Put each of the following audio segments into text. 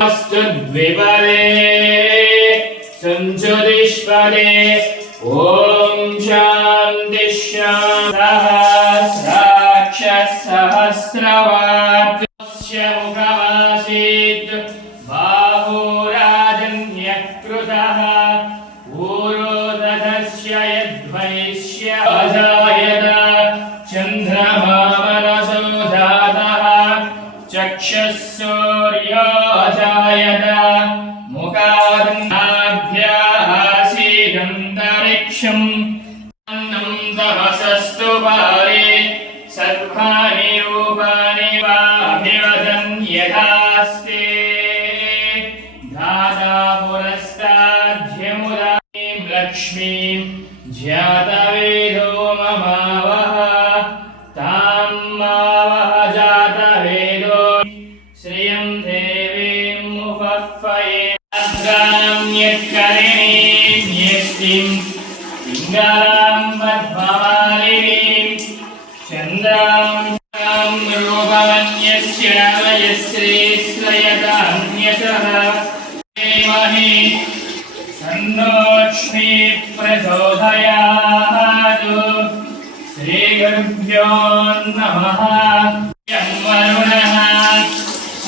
द्विपदे संचुदिष्पदे ॐ शान्ति सहस्राक्षसहस्रवाद्यस्य मुखमासीत् बाहुराजन्यकृतः ऊरोदधस्य यद्वैश्य अजायत चन्द्रमा मनसो जातः चक्षुः सूर्यो अजायत मुखादन्नाभ्यः आसीदन्तरिक्षम् अन्नं तमसस्तु पारे सर्वाणि रूपाणि वाभिवदन् यथास्ते धाता पुरस्ताद्यमुदानीं लक्ष्मीं ज्ञातवेदो ममावः तां मावः जातवेदो श्रियं देवीं मुपह्वये यत्करिणीं यष्टिं पिङ्गलां पद्ममालिनीं चन्द्रां रूपवन्यस्य यश्रीश्रयतान्यसः धीमहि तन्नोऽस्मि प्रचोदयात् श्रीगुरुभ्यो नमः यं वरुणः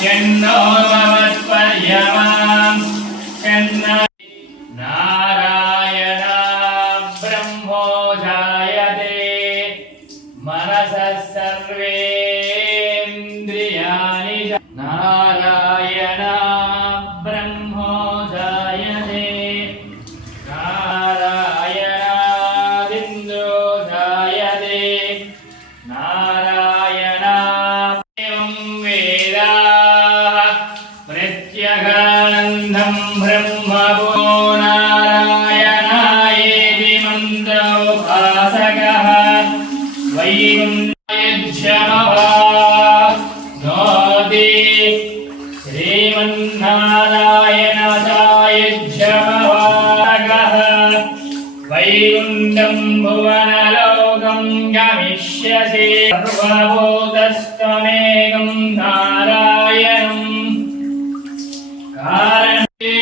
यन्नो ममत्पर्यमां यन्नो नारायण ब्रह्मो जायते मनसः सर्वेन्द्रियाणि नारायण ब्रह्मो जायते नारायणादिन्दो जायते नारायण एवं वेदा प्रत्यगानन्दं ब्रह्मभो नारायणायेति मन्त्रोपासकः वैकुण्ठयज्ञमवा नोति श्रीमन्नारायणसायज्ञमवागः वैकुण्ठं भुवनलोकं गमिष्यसि सर्वभूतस्त्वमेकं नारायणं कारणे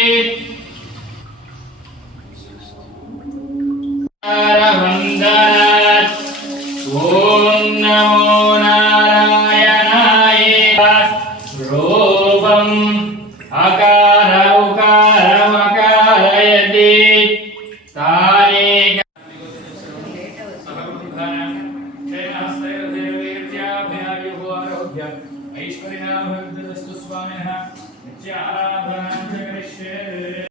वन्दनात् ॐ नमो नारायणाय रूपम् अकार उकारमकारयति तानि ऐश्वर्या भवतु स्वामिनः नित्य आराधनां करिष्ये।